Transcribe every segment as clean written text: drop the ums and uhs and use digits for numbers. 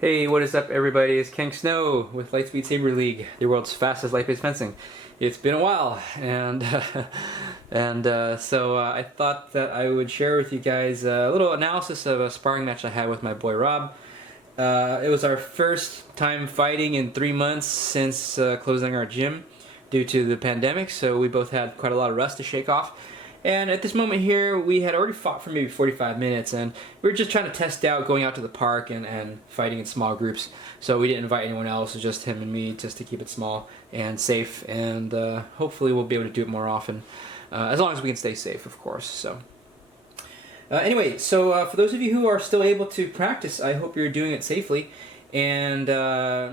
Hey, what is up everybody? It's King Snow with Lightspeed Saber League, the world's fastest light-based fencing. It's been a while, and so I thought that I would share with you guys a little analysis of a sparring match I had with my boy Rob. It was our first time fighting in 3 months since closing our gym due to the pandemic, so we both had quite a lot of rust to shake off. And at this moment here, we had already fought for maybe 45 minutes, and we were just trying to test out going out to the park and fighting in small groups. So we didn't invite anyone else, it was just him and me, just to keep it small and safe, and hopefully we'll be able to do it more often, as long as we can stay safe, of course. So anyway, for those of you who are still able to practice, I hope you're doing it safely. And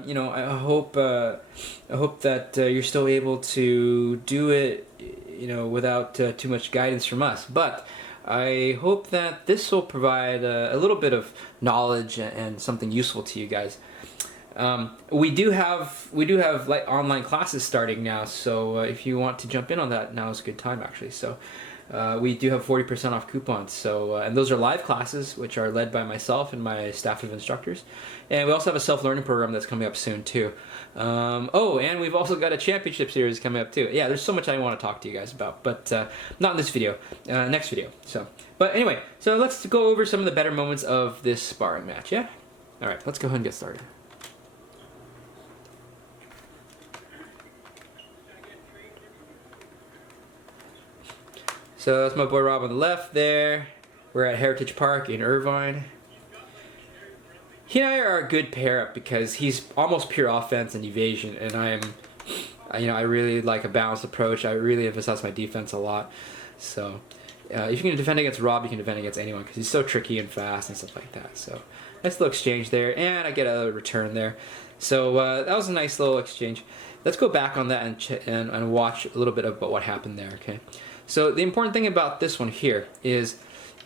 you know, I hope that you're still able to do it, you know, without too much guidance from us. But I hope that this will provide a little bit of knowledge and something useful to you guys. We do have like online classes starting now, so if you want to jump in on that, now is a good time actually. So we do have 40% off coupons. So and those are live classes, which are led by myself and my staff of instructors. And we also have a self-learning program that's coming up soon too. Oh, and we've also got a championship series coming up too. Yeah, there's so much I want to talk to you guys about, but not in this video, next video. So, but anyway, so let's go over some of the better moments of this sparring match, yeah? All right, let's go ahead and get started. So that's my boy Rob on the left there. We're at Heritage Park in Irvine. He and I are a good pair up because he's almost pure offense and evasion, and I really like a balanced approach. I really emphasize my defense a lot. So if you can defend against Rob, you can defend against anyone because he's so tricky and fast and stuff like that. So nice little exchange there, and I get a return there. So that was a nice little exchange. Let's go back on that and watch a little bit about what happened there. Okay. So the important thing about this one here is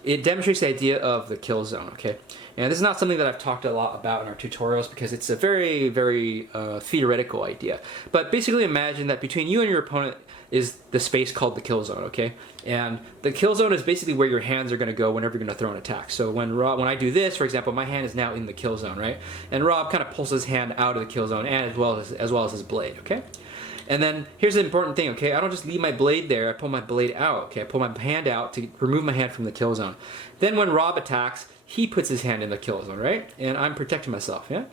it demonstrates the idea of the kill zone, okay? And this is not something that I've talked a lot about in our tutorials because it's a very, very theoretical idea. But basically imagine that between you and your opponent is the space called the kill zone, okay? And the kill zone is basically where your hands are going to go whenever you're going to throw an attack. So when I do this, for example, my hand is now in the kill zone, right? And Rob kind of pulls his hand out of the kill zone and as well as his blade, okay? And then here's the important thing, okay? I don't just leave my blade there, I pull my blade out, okay? I pull my hand out to remove my hand from the kill zone. Then when Rob attacks, he puts his hand in the kill zone, right? And I'm protecting myself, yeah?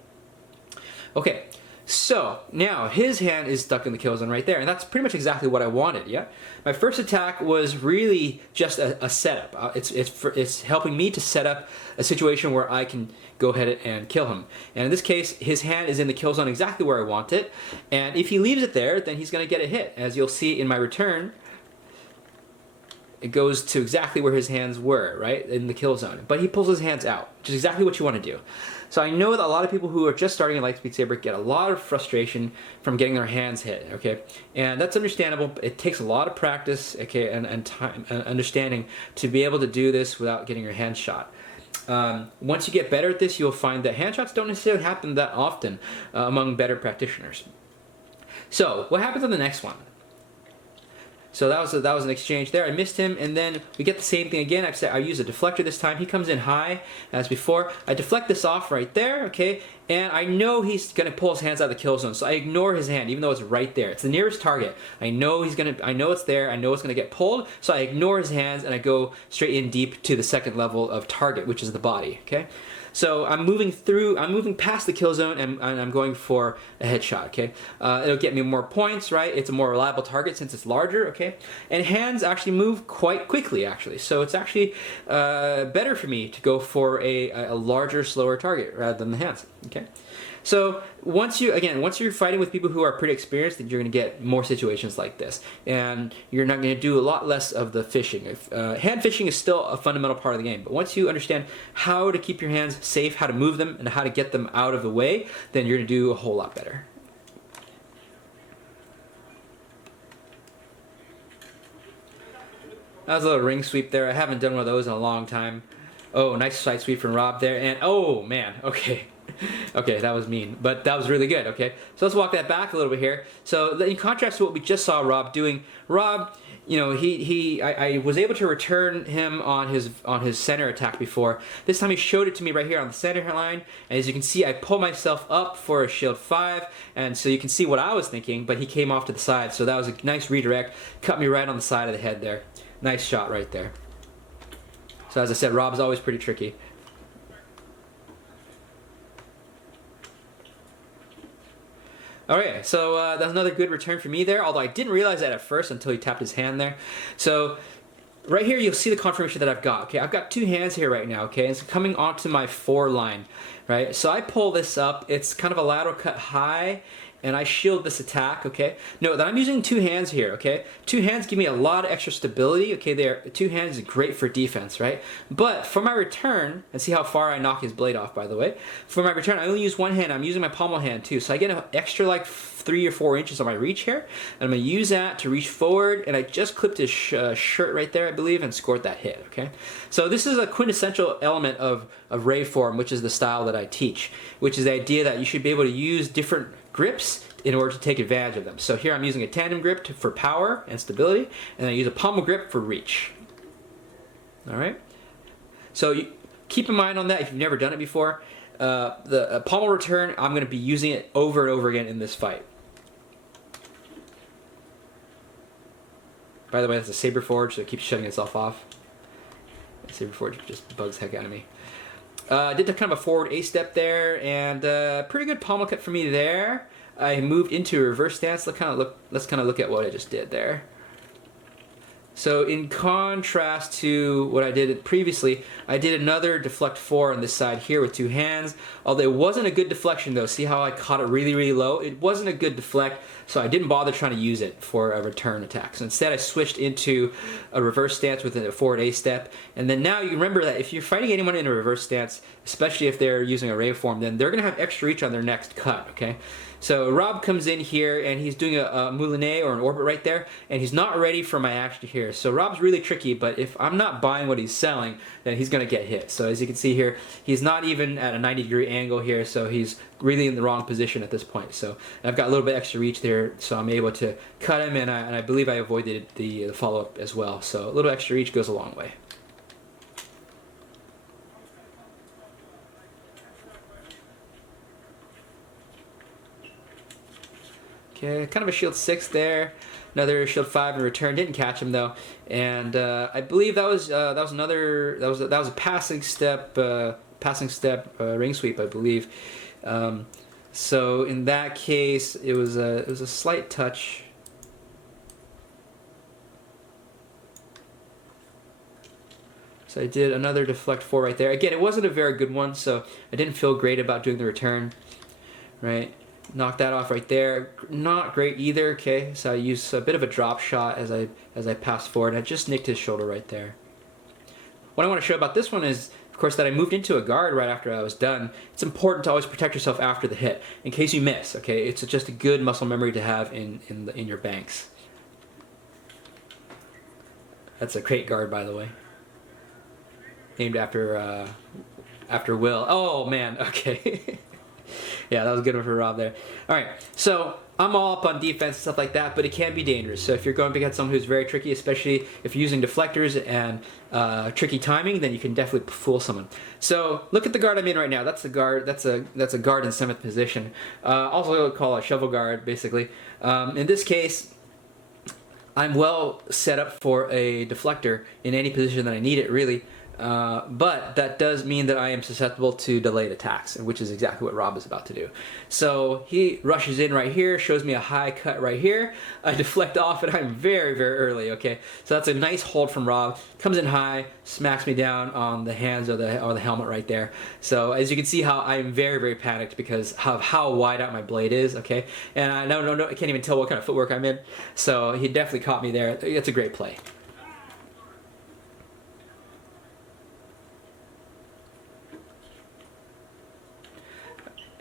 Okay, so now his hand is stuck in the kill zone right there, and that's pretty much exactly what I wanted, yeah? My first attack was really just a setup. It's helping me to set up a situation where I can go ahead and kill him. And in this case, his hand is in the kill zone exactly where I want it, and if he leaves it there, then he's going to get a hit. As you'll see in my return, it goes to exactly where his hands were, right, in the kill zone. But he pulls his hands out, which is exactly what you want to do. So I know that a lot of people who are just starting in Lightspeed Saber get a lot of frustration from getting their hands hit, okay? And that's understandable. It takes a lot of practice, okay, and time and understanding to be able to do this without getting your hands shot. Once you get better at this, you'll find that hand shots don't necessarily happen that often among better practitioners. So what happens on the next one? So that was an exchange there. I missed him, and then we get the same thing again. I use a deflector this time. He comes in high as before. I deflect this off right there, okay? And I know he's gonna pull his hands out of the kill zone, so I ignore his hand, even though it's right there. It's the nearest target. I know it's there. I know it's gonna get pulled, so I ignore his hands and I go straight in deep to the second level of target, which is the body, okay? So I'm moving past the kill zone and I'm going for a headshot, okay? It'll get me more points, right? It's a more reliable target since it's larger, okay? And hands actually move quite quickly, actually. So it's actually better for me to go for a larger, slower target rather than the hands, okay? So once you're fighting with people who are pretty experienced, then you're going to get more situations like this, and you're not going to do a lot less of the fishing. Hand fishing is still a fundamental part of the game, but once you understand how to keep your hands safe, how to move them, and how to get them out of the way, then you're going to do a whole lot better. That was a little ring sweep there. I haven't done one of those in a long time. Oh, nice side sweep from Rob there, and oh man, okay. Okay, that was mean, but that was really good, okay? So let's walk that back a little bit here. So in contrast to what we just saw Rob doing, Rob I was able to return him on his center attack before. This time he showed it to me right here on the center line, and as you can see, I pulled myself up for a shield 5, and so you can see what I was thinking, but he came off to the side, so that was a nice redirect, cut me right on the side of the head there. Nice shot right there. So as I said, Rob's always pretty tricky. Alright, so that's another good return for me there, although I didn't realize that at first until he tapped his hand there. So, right here you'll see the confirmation that I've got, okay? I've got 2 hands here right now, okay? It's coming onto my 4 line, right? So I pull this up, it's kind of a lateral cut high, and I shield this attack, okay? Note that I'm using 2 hands here, okay? 2 hands give me a lot of extra stability, okay? 2 hands is great for defense, right? But for my return, and see how far I knock his blade off, by the way. For my return, I only use 1 hand. I'm using my pommel hand too, so I get an extra like 3 or 4 inches on my reach here, and I'm gonna use that to reach forward, and I just clipped his shirt right there, I believe, and scored that hit, okay? So this is a quintessential element of Ray form, which is the style that I teach, which is the idea that you should be able to use different grips in order to take advantage of them. So here I'm using a tandem grip for power and stability, and I use a pommel grip for reach. Alright? So keep in mind on that if you've never done it before. The pommel return, I'm going to be using it over and over again in this fight. By the way, that's a Saber Forge, so it keeps shutting itself off. Saber Forge just bugs the heck out of me. Did kind of a forward A-step there, and pretty good pommel cut for me there. I moved into a reverse stance. Let's kind of look at what I just did there. So in contrast to what I did previously, I did another deflect 4 on this side here with 2 hands. Although it wasn't a good deflection though. See how I caught it really, really low? It wasn't a good deflect, so I didn't bother trying to use it for a return attack. So instead I switched into a reverse stance with a forward A step. And then now you remember that if you're fighting anyone in a reverse stance, especially if they're using a Ray form, then they're going to have extra reach on their next cut, okay? So Rob comes in here and he's doing a moulinet or an orbit right there, and he's not ready for my action here. So Rob's really tricky, but if I'm not buying what he's selling, then he's going to get hit. So as you can see here, he's not even at a 90-degree angle here, so he's really in the wrong position at this point. So I've got a little bit extra reach there, so I'm able to cut him, and I believe I avoided the follow-up as well. So a little extra reach goes a long way. Okay, kind of a shield 6 there. Another shield 5 in return. Didn't catch him though, and I believe that was a passing step ring sweep, I believe. So in that case, it was a slight touch. So I did another deflect 4 right there. Again, it wasn't a very good one, so I didn't feel great about doing the return. Right. Knocked that off right there. Not great either. Okay, so I used a bit of a drop shot as I passed forward. I just nicked his shoulder right there. What I want to show about this one is, of course, that I moved into a guard right after I was done. It's important to always protect yourself after the hit in case you miss. Okay, it's just a good muscle memory to have in your banks. That's a crate guard, by the way, named after Will. Oh man. Okay. Yeah, that was a good one for Rob there. Alright, so I'm all up on defense and stuff like that, but it can be dangerous. So if you're going against someone who's very tricky, especially if you're using deflectors and tricky timing, then you can definitely fool someone. So look at the guard I'm in right now. That's the guard. That's a guard in 7th position. Also call a shovel guard, basically. In this case, I'm well set up for a deflector in any position that I need it, really. But that does mean that I am susceptible to delayed attacks, which is exactly what Rob is about to do. So he rushes in right here, shows me a high cut right here. I deflect off, and I'm very, very early, okay? So that's a nice hold from Rob. Comes in high, smacks me down on the hands or the helmet right there. So as you can see how I'm very, very panicked because of how wide out my blade is, okay? And I can't even tell what kind of footwork I'm in. So he definitely caught me there. It's a great play.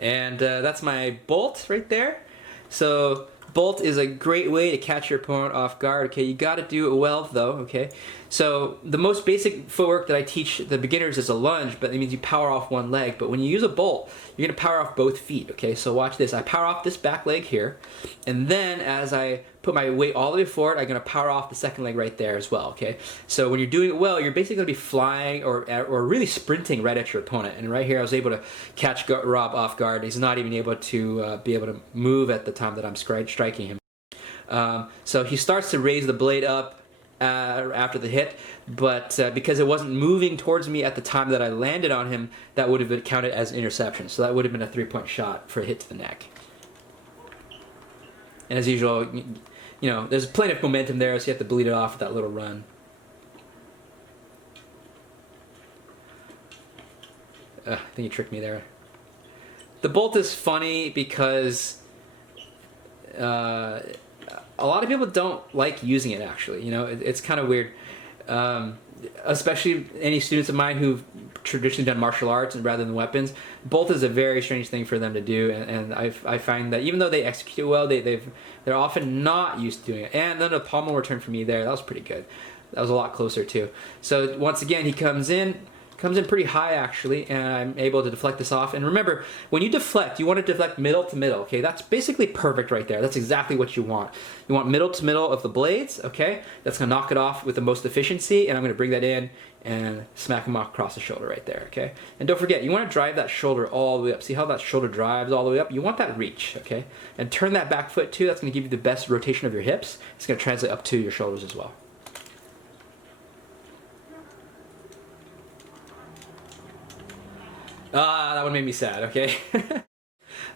And that's my bolt right there. So bolt is a great way to catch your opponent off guard. Okay, you got to do it well though. Okay, So the most basic footwork that I teach the beginners is a lunge, but it means you power off one leg. But when you use a bolt, you're gonna power off both feet, okay? So watch this. I power off this back leg here, and then as I put my weight all the way forward, I'm gonna power off the second leg right there as well, okay? So when you're doing it well, you're basically gonna be flying or really sprinting right at your opponent. And right here, I was able to catch Rob off guard. He's not even able to be able to move at the time that I'm striking him. So he starts to raise the blade up after the hit, but because it wasn't moving towards me at the time that I landed on him, that would have been counted as an interception. So that would have been a 3-point shot for a hit to the neck. And as usual, you know, there's plenty of momentum there, so you have to bleed it off with that little run. I think you tricked me there. The bolt is funny because a lot of people don't like using it, actually. You know, it's kind of weird. Especially any students of mine who've traditionally done martial arts and rather than weapons. Bolt is a very strange thing for them to do, and I find that even though they execute well, they're often not used to doing it. And then the pommel return for me there, that was pretty good. That was a lot closer too. So once again, he comes in pretty high actually, and I'm able to deflect this off. And remember, when you deflect, you want to deflect middle to middle, okay? That's basically perfect right there. That's exactly what you want. You want middle to middle of the blades, okay? That's gonna knock it off with the most efficiency, and I'm gonna bring that in and smack him across the shoulder right there, okay? And don't forget, you want to drive that shoulder all the way up. See how that shoulder drives all the way up? You want that reach, okay? And turn that back foot too. That's gonna give you the best rotation of your hips. It's gonna translate up to your shoulders as well. That one made me sad, okay?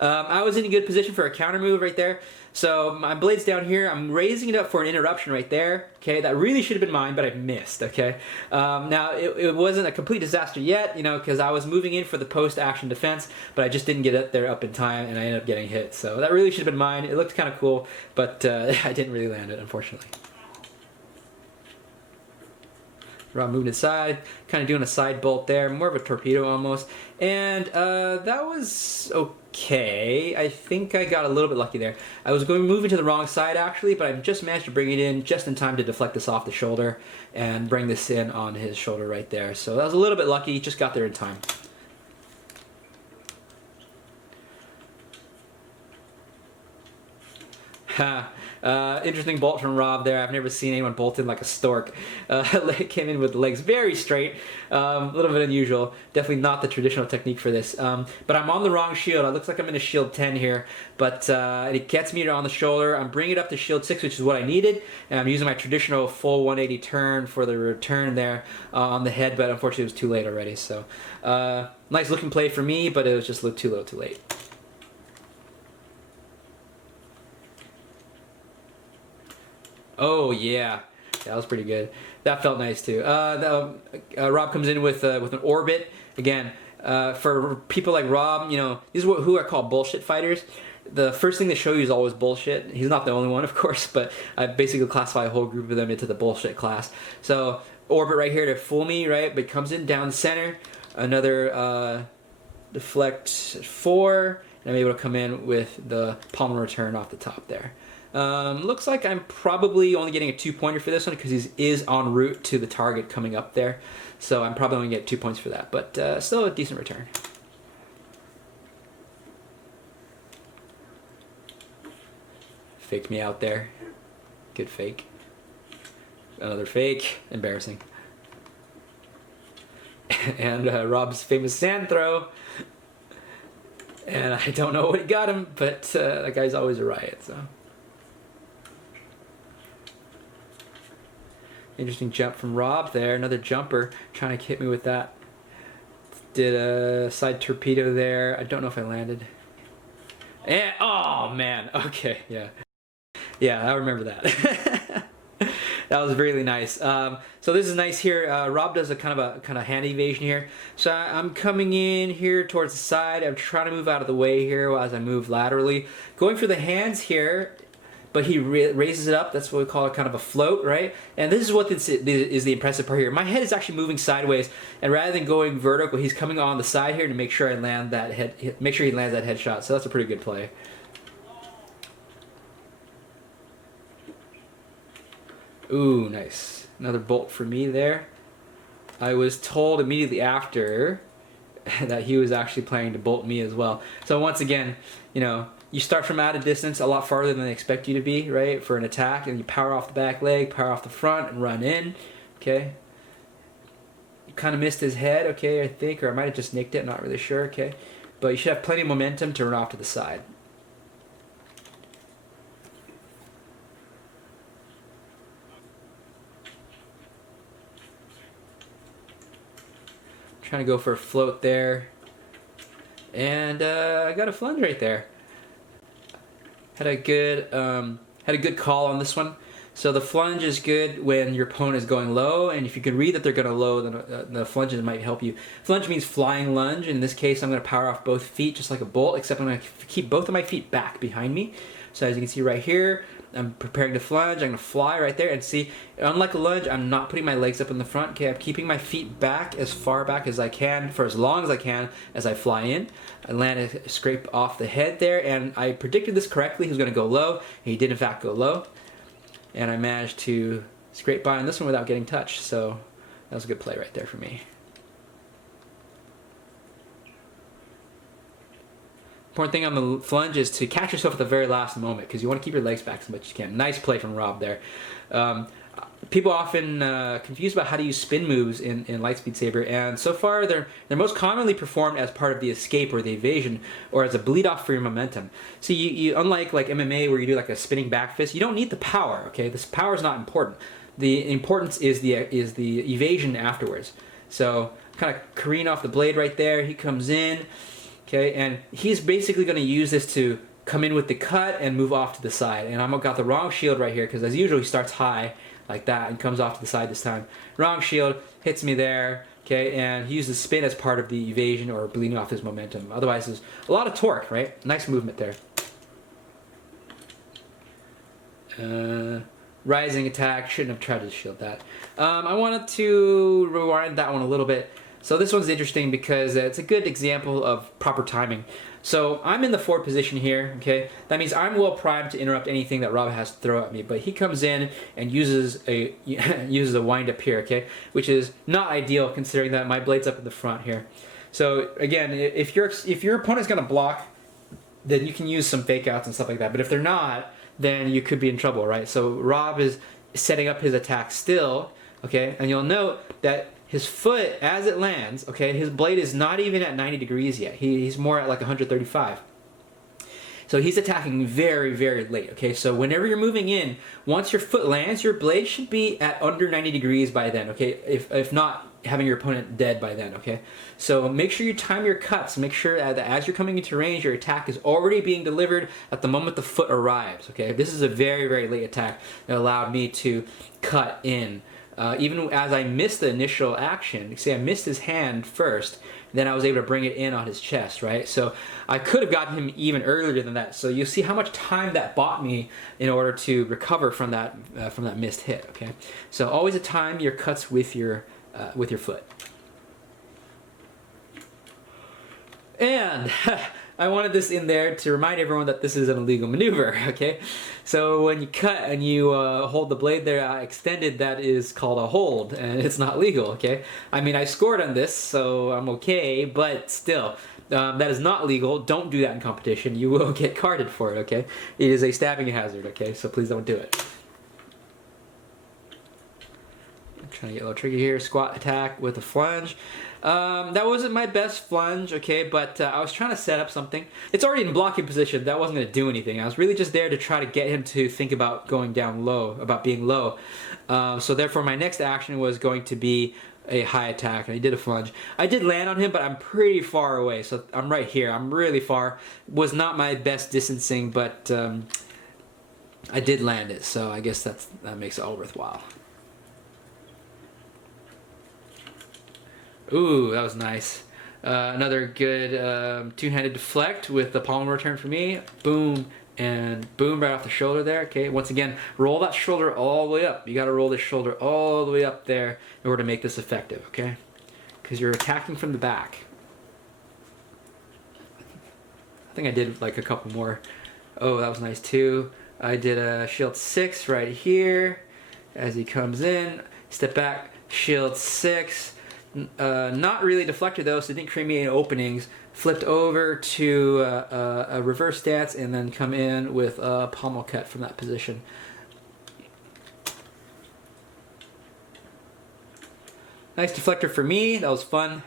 I was in a good position for a counter move right there. So my blade's down here. I'm raising it up for an interruption right there. Okay, that really should have been mine, but I missed, okay? Now, it wasn't a complete disaster yet, you know, because I was moving in for the post-action defense, but I just didn't get it there up in time, and I ended up getting hit. So that really should have been mine. It looked kind of cool, but I didn't really land it, unfortunately. Rob moved inside, kind of doing a side bolt there, more of a torpedo almost. And that was okay. I think I got a little bit lucky there. I was moving to the wrong side actually, but I just managed to bring it in just in time to deflect this off the shoulder and bring this in on his shoulder right there. So that was a little bit lucky, just got there in time. Interesting bolt from Rob there. I've never seen anyone bolted like a stork. Came in with the legs very straight. A little bit unusual. Definitely not the traditional technique for this. But I'm on the wrong shield. It looks like I'm in a shield 10 here. But it gets me on the shoulder. I'm bringing it up to shield 6, which is what I needed. And I'm using my traditional full 180 turn for the return there on the head. But unfortunately, it was too late already. So nice looking play for me, but it was just too little too late. Oh yeah, that was pretty good. That felt nice too. Rob comes in with an orbit again. For people like Rob, you know, these are who are called bullshit fighters. The first thing they show you is always bullshit. He's not the only one, of course, but I basically classify a whole group of them into the bullshit class. So orbit right here to fool me, right? But comes in down the center. Another deflect 4, and I'm able to come in with the pommel return off the top there. Looks like I'm probably only getting a 2-pointer for this one because he is en route to the target coming up there. So I'm probably only going to get 2 points for that, but still a decent return. Faked me out there. Good fake. Another fake. Embarrassing. And Rob's famous sand throw. And I don't know what he got him, but that guy's always a riot, so. Interesting jump from Rob there. Another jumper trying to hit me with that. Did a side torpedo there. I don't know if I landed. And, oh man. Okay, yeah. Yeah, I remember that. That was really nice. So this is nice here. Rob does a kind of hand evasion here. So I'm coming in here towards the side. I'm trying to move out of the way here as I move laterally. Going for the hands here. But he raises it up. That's what we call it, kind of a float, right? And this is what is the impressive part here. My head is actually moving sideways, and rather than going vertical, he's coming on the side here to make sure I land that head. Make sure he lands that headshot. So that's a pretty good play. Ooh, nice, Another bolt for me there. I was told immediately after that he was actually planning to bolt me as well. So once again, you know, you start from out of distance a lot farther than they expect you to be, right, for an attack, and you power off the back leg, power off the front, and run in, okay? You kind of missed his head, okay, I think, or I might have just nicked it, not really sure, okay? But you should have plenty of momentum to run off to the side. Trying to go for a float there, and I got a flunge right there. Had a good call on this one. So the flunge is good when your opponent is going low, and if you can read that they're going to low, then the flunges might help you. Flunge means flying lunge. In this case, I'm going to power off both feet just like a bolt, except I'm going to keep both of my feet back behind me. So as you can see right here, I'm preparing to flunge. I'm going to fly right there, and see, unlike a lunge, I'm not putting my legs up in the front. Okay, I'm keeping my feet back as far back as I can for as long as I can as I fly in. I land a scrape off the head there, and I predicted this correctly. He was going to go low, and he did in fact go low. And I managed to scrape by on this one without getting touched, so that was a good play right there for me. Important thing on the flunge is to catch yourself at the very last moment, because you want to keep your legs back as much as you can. Nice play from Rob there. People often confused about how to use spin moves in Lightspeed Saber, and so far they're most commonly performed as part of the escape or the evasion, or as a bleed off for your momentum. See, you unlike like MMA where you do like a spinning back fist, you don't need the power. Okay, this power is not important. The importance is the evasion afterwards. So kind of careen off the blade right there. He comes in, okay, and he's basically going to use this to come in with the cut and move off to the side. And I've got the wrong shield right here, because as usual he starts high like that and comes off to the side this time. Wrong shield, hits me there, okay, and he uses spin as part of the evasion or bleeding off his momentum. Otherwise there's a lot of torque, right? Nice movement there. Rising attack, shouldn't have tried to shield that. I wanted to rewind that one a little bit. So this one's interesting because it's a good example of proper timing. So I'm in the forward position here, okay? That means I'm well primed to interrupt anything that Rob has to throw at me, but he comes in and uses a wind up here, okay? Which is not ideal considering that my blade's up in the front here. So again, if your opponent's gonna block, then you can use some fake outs and stuff like that. But if they're not, then you could be in trouble, right? So Rob is setting up his attack still, okay? And you'll note that his foot, as it lands, okay, his blade is not even at 90 degrees yet. He's more at like 135. So he's attacking very, very late, okay? So whenever you're moving in, once your foot lands, your blade should be at under 90 degrees by then, okay? If not, having your opponent dead by then, okay? So make sure you time your cuts. Make sure that as you're coming into range, your attack is already being delivered at the moment the foot arrives, okay? This is a very, very late attack that allowed me to cut in. Even as I missed the initial action, see, I missed his hand first, then I was able to bring it in on his chest, right? So I could have gotten him even earlier than that. So you see how much time that bought me in order to recover from that missed hit, okay? So always time your cuts with your foot. And I wanted this in there to remind everyone that this is an illegal maneuver, okay? So when you cut and you hold the blade there extended, that is called a hold, and it's not legal, okay? I mean, I scored on this, so I'm okay, but still, that is not legal. Don't do that in competition. You will get carded for it, okay? It is a stabbing hazard, okay? So please don't do it. I'm trying to get a little tricky here. Squat attack with a flunge. That wasn't my best flunge, okay, but I was trying to set up something. It's already in blocking position. That wasn't going to do anything. I was really just there to try to get him to think about going down low, about being low. So therefore, my next action was going to be a high attack, and I did a flunge. I did land on him, but I'm pretty far away, so I'm right here. I'm really far. Was not my best distancing, but I did land it, so I guess that makes it all worthwhile. Ooh, that was nice. Another good two-handed deflect with the palm return for me. Boom, and boom right off the shoulder there. Okay, once again, roll that shoulder all the way up. You got to roll this shoulder all the way up there in order to make this effective, okay? Because you're attacking from the back. I think I did like a couple more. Oh, that was nice too. I did a shield 6 right here as he comes in. step back, shield 6. Not really deflected though, so it didn't create me any openings. Flipped over to a reverse stance and then come in with a pommel cut from that position. Nice deflector for me, that was fun.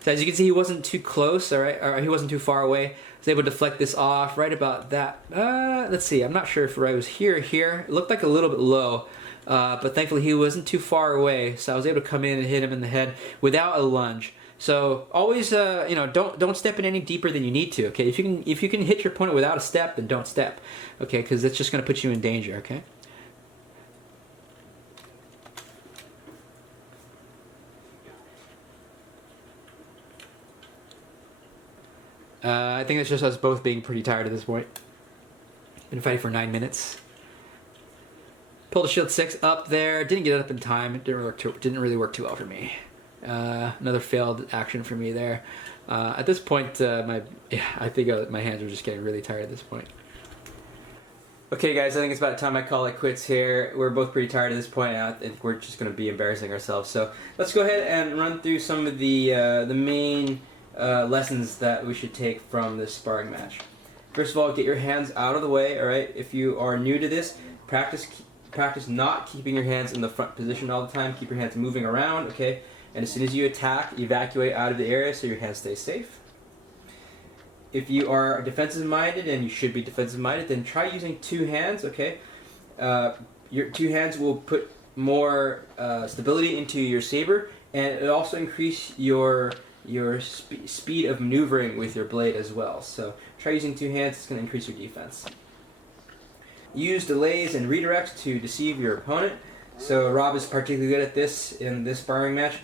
So as you can see, he wasn't too close, all right, or he wasn't too far away. I was able to deflect this off right about that. Let's see, I'm not sure if I was here. It looked like a little bit low, but thankfully he wasn't too far away, so I was able to come in and hit him in the head without a lunge. So always, you know, don't step in any deeper than you need to. Okay, if you can hit your opponent without a step, then don't step. Okay, because that's just going to put you in danger. Okay. I think it's just us both being pretty tired at this point. Been fighting for 9 minutes. Pulled a shield 6 up there. Didn't get it up in time. It didn't really work too well for me. Another failed action for me there. At this point, I think my hands are just getting really tired at this point. Okay, guys, I think it's about time I call it quits here. We're both pretty tired at this point, and I think we're just going to be embarrassing ourselves. So let's go ahead and run through some of the main lessons that we should take from this sparring match. First of all, get your hands out of the way. All right. If you are new to this, practice not keeping your hands in the front position all the time. Keep your hands moving around. Okay. And as soon as you attack, evacuate out of the area so your hands stay safe. If you are defensive minded, and you should be defensive minded, then try using 2 hands. Okay. Your 2 hands will put more stability into your saber, and it also increase your speed of maneuvering with your blade as well. So try using 2 hands. It's going to increase your defense. Use delays and redirects to deceive your opponent. So Rob is particularly good at this in this sparring match.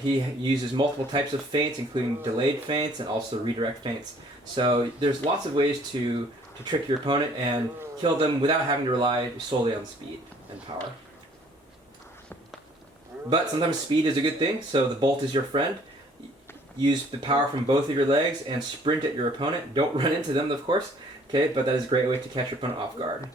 He uses multiple types of feints, including delayed feints and also redirect feints. So there's lots of ways to trick your opponent and kill them without having to rely solely on speed and power. But sometimes speed is a good thing, so the bolt is your friend. Use the power from both of your legs and sprint at your opponent. Don't run into them, of course, okay, but that is a great way to catch your opponent off guard.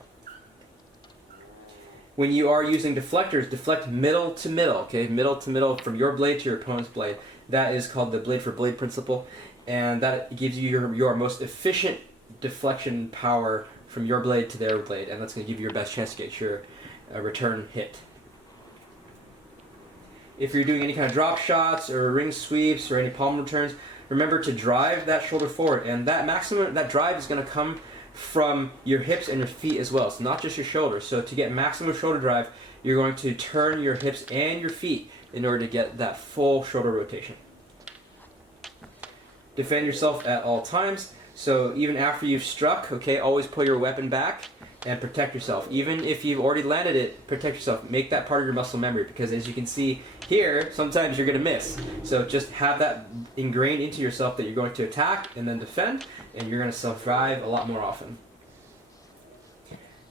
When you are using deflectors, deflect middle to middle, okay, middle to middle from your blade to your opponent's blade. That is called the blade for blade principle, and that gives you your most efficient deflection power from your blade to their blade, and that's going to give you your best chance to get your return hit. If you're doing any kind of drop shots or ring sweeps or any palm returns, remember to drive that shoulder forward, and that drive is going to come from your hips and your feet as well. It's not just your shoulders. So to get maximum shoulder drive, you're going to turn your hips and your feet in order to get that full shoulder rotation. Defend yourself at all times. So even after you've struck, okay, always pull your weapon back and protect yourself. Even if you've already landed it, protect yourself. Make that part of your muscle memory, because as you can see here, sometimes you're going to miss. So just have that ingrained into yourself that you're going to attack and then defend, and you're going to survive a lot more often.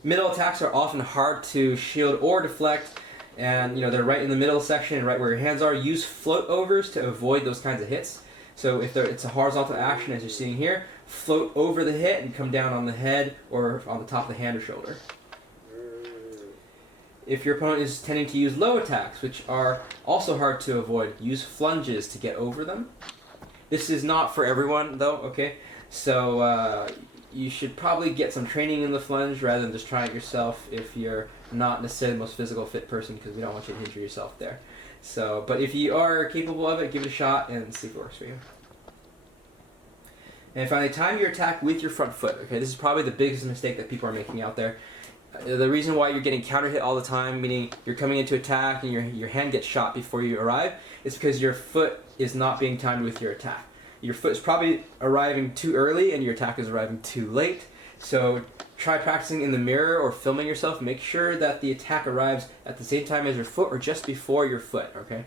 Middle attacks are often hard to shield or deflect, and they're right in the middle section, right where your hands are. Use float overs to avoid those kinds of hits. So if it's a horizontal action, as you're seeing here, float over the hit and come down on the head or on the top of the hand or shoulder. If your opponent is tending to use low attacks, which are also hard to avoid, use flunges to get over them. This is not for everyone though, okay? So you should probably get some training in the flunge rather than just try it yourself if you're not necessarily the most physical fit person, because we don't want you to injure yourself there. So, but if you are capable of it, give it a shot and see if it works for you. And finally, time your attack with your front foot. Okay, this is probably the biggest mistake that people are making out there. The reason why you're getting counter hit all the time, meaning you're coming into attack and your hand gets shot before you arrive, is because your foot is not being timed with your attack. Your foot is probably arriving too early and your attack is arriving too late. So try practicing in the mirror or filming yourself. Make sure that the attack arrives at the same time as your foot or just before your foot, okay?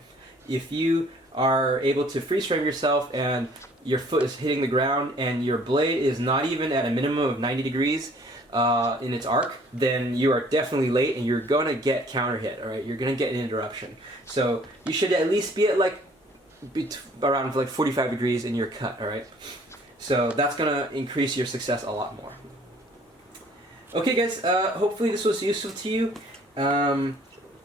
If you are able to freeze frame yourself and your foot is hitting the ground and your blade is not even at a minimum of 90 degrees in its arc, then you are definitely late and you're going to get counter hit, all right? You're going to get an interruption. So you should at least be at around 45 degrees in your cut, all right? So that's going to increase your success a lot more. Okay guys, hopefully this was useful to you.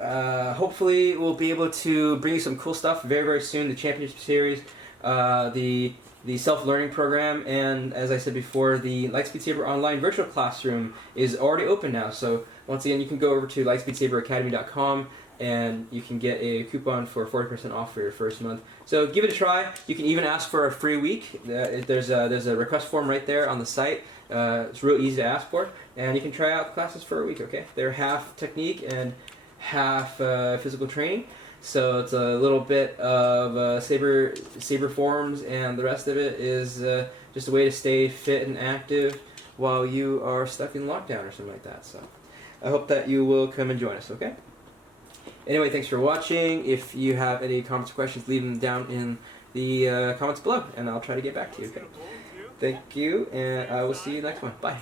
hopefully we'll be able to bring you some cool stuff very, very soon. The Championship Series, the self-learning program, and as I said before, the Lightspeed Saber Online Virtual Classroom is already open now. So once again, you can go over to lightspeed-saber-academy.com and you can get a coupon for 40% off for your first month. So give it a try. You can even ask for a free week. There's a request form right there on the site. It's real easy to ask for, and you can try out the classes for a week. Okay, they're half technique and half physical training. So it's a little bit of saber forms, and the rest of it is just a way to stay fit and active while you are stuck in lockdown or something like that. So I hope that you will come and join us, okay? Anyway, thanks for watching. If you have any comments or questions, leave them down in the comments below, and I'll try to get back to you, okay? Thank you, and I will see you next one. Bye.